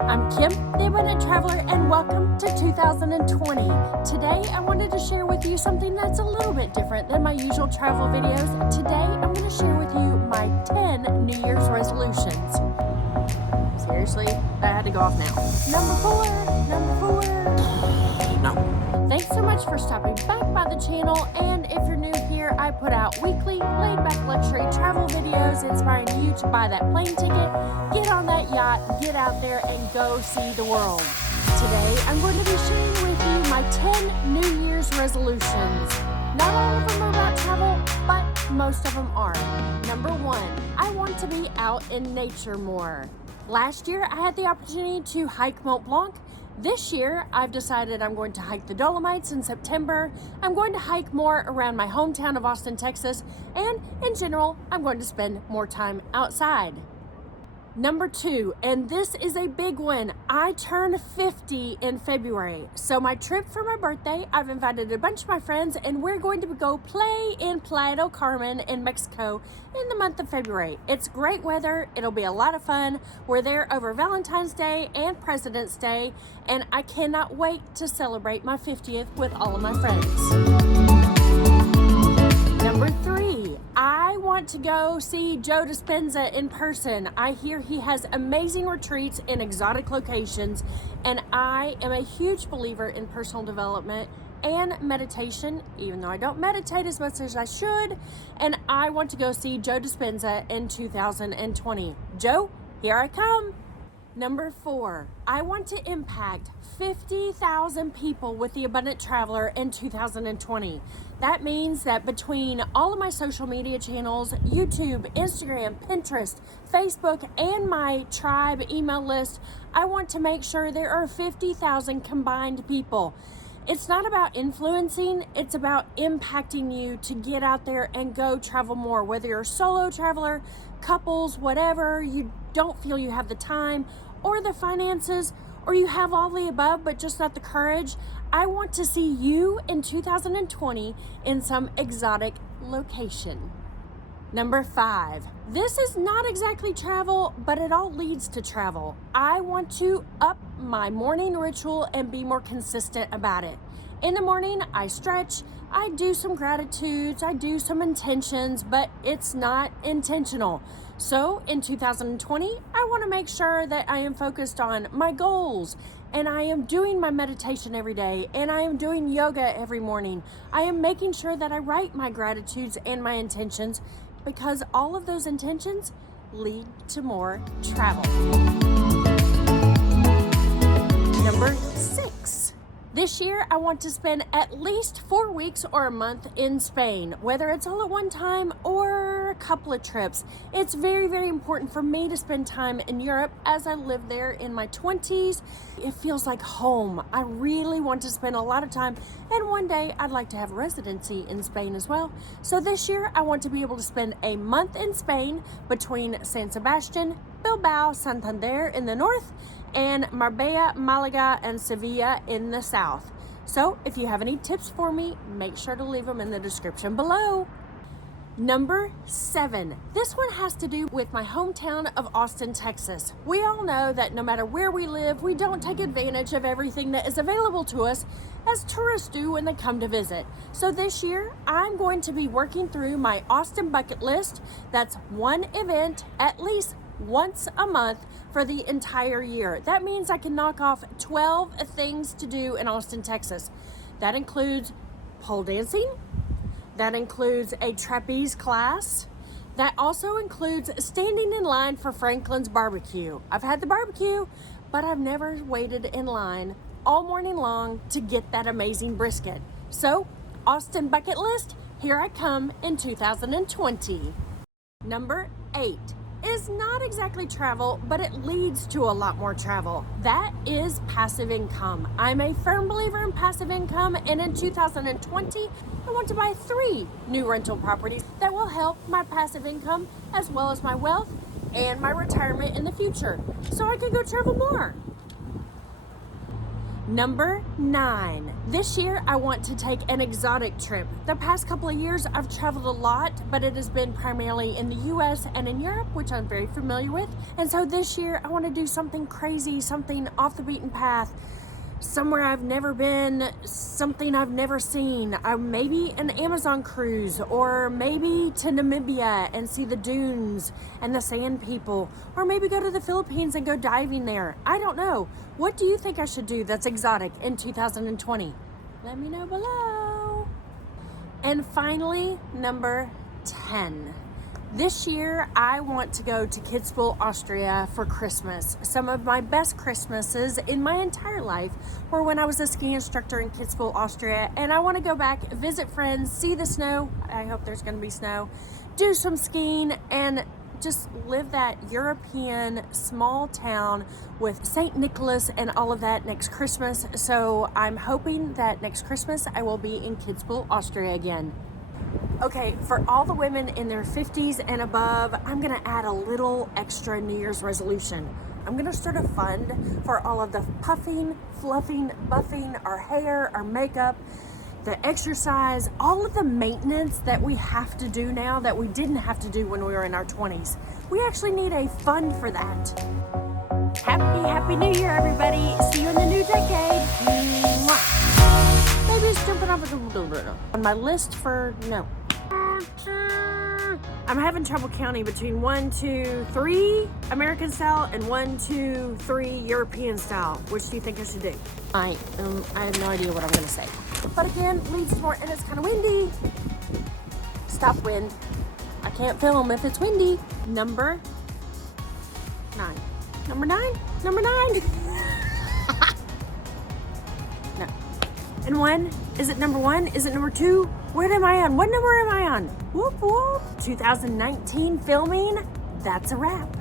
I'm Kim, the Abundant Traveler, and welcome to 2020. Today, I wanted to share with you something that's a little bit different than my usual travel videos. Today, I'm going to share with you my 10 New Year's resolutions. Seriously, that had to go off now. Number four. No. Thanks so much for stopping back by the channel, and if you're new here, I put out weekly, laid-back luxury travel videos inspiring you to buy that plane ticket, get on that yacht, get out there, and go see the world. Today, I'm going to be sharing with you my 10 New Year's resolutions. Not all of them are about travel, but most of them are. Number 1, I want to be out in nature more. Last year, I had the opportunity to hike Mont Blanc. This year, I've decided I'm going to hike the Dolomites in September. I'm going to hike more around my hometown of Austin, Texas, and in general, I'm going to spend more time outside. Number 2, and this is a big one, I turn 50 in February. So my trip for my birthday, I've invited a bunch of my friends and we're going to go play in Playa del Carmen in Mexico in the month of February. It's great weather, it'll be a lot of fun. We're there over Valentine's Day and President's Day, and I cannot wait to celebrate my 50th with all of my friends. Number 3, I want to go see Joe Dispenza in person. I hear he has amazing retreats in exotic locations, and I am a huge believer in personal development and meditation, even though I don't meditate as much as I should, and I want to go see Joe Dispenza in 2020. Joe, here I come. Number 4, I want to impact 50,000 people with the Abundant Traveler in 2020. That means that between all of my social media channels, YouTube, Instagram, Pinterest, Facebook, and my tribe email list, I want to make sure there are 50,000 combined people. It's not about influencing, it's about impacting you to get out there and go travel more. Whether you're a solo traveler, couples, whatever, you don't feel you have the time or the finances, or you have all the above but just not the courage, I want to see you in 2020 in some exotic location. Number 5, this is not exactly travel, but it all leads to travel. I want to up my morning ritual and be more consistent about it. In the morning, I stretch, I do some gratitudes, I do some intentions, but it's not intentional. So in 2020, I want to make sure that I am focused on my goals, and I am doing my meditation every day, and I am doing yoga every morning. I am making sure that I write my gratitudes and my intentions, because all of those intentions lead to more travel. Number 6. This year, I want to spend at least 4 weeks or a month in Spain, whether it's all at one time or a couple of trips. It's very, very important for me to spend time in Europe as I lived there in my 20s. It feels like home. I really want to spend a lot of time, and one day I'd like to have residency in Spain as well. So this year, I want to be able to spend a month in Spain between San Sebastian, Bilbao, Santander in the north, and Marbella, Malaga, and Sevilla in the south. So if you have any tips for me, make sure to leave them in the description below. Number 7. This one has to do with my hometown of Austin, Texas. We all know that no matter where we live, we don't take advantage of everything that is available to us as tourists do when they come to visit. So this year, I'm going to be working through my Austin bucket list. That's one event at least once a month for the entire year. That means I can knock off 12 things to do in Austin, Texas. That includes pole dancing. That includes a trapeze class. That also includes standing in line for Franklin's barbecue. I've had the barbecue, but I've never waited in line all morning long to get that amazing brisket. So, Austin bucket list, here I come in 2020. Number 8 is not exactly travel, but it leads to a lot more travel. That is passive income. I'm a firm believer in passive income, and in 2020, I want to buy 3 new rental properties that will help my passive income as well as my wealth and my retirement in the future, so I can go travel more. Number 9. This year, I want to take an exotic trip. The past couple of years, I've traveled a lot, but it has been primarily in the US and in Europe, which I'm very familiar with. And so this year, I want to do something crazy, something off the beaten path, somewhere I've never been, something I've never seen. Maybe an Amazon cruise, or maybe to Namibia and see the dunes and the sand people, or maybe go to the Philippines and go diving there. I don't know. What do you think I should do that's exotic in 2020? Let me know below. And finally, number 10. This year, I want to go to Kitzbühel, Austria for Christmas. Some of my best Christmases in my entire life were when I was a ski instructor in Kitzbühel, Austria, and I want to go back, visit friends, see the snow. I hope there's going to be snow. Do some skiing and just live that European small town with St. Nicholas and all of that next Christmas. So I'm hoping that next Christmas I will be in Kitzbühel, Austria again. Okay, for all the women in their 50s and above, I'm gonna add a little extra New Year's resolution. I'm gonna start a fund for all of the puffing, fluffing, buffing, our hair, our makeup, the exercise, all of the maintenance that we have to do now that we didn't have to do when we were in our 20s. We actually need a fund for that. Happy New Year, everybody. See you in the new decade. Mwah. Maybe it's jumping up on my list for, no. I'm having trouble counting between 1, 2, 3 American style and 1, 2, 3 European style. Which do you think I should do? I have no idea what I'm gonna say. But again, leads more, and it's kind of windy. Stop wind. I can't film if it's windy. Number 9. Number 9? Number 9? No. And 1? Is it number 1? Is it number 2? Where am I on? What number am I on? Whoop whoop. 2019 filming. That's a wrap.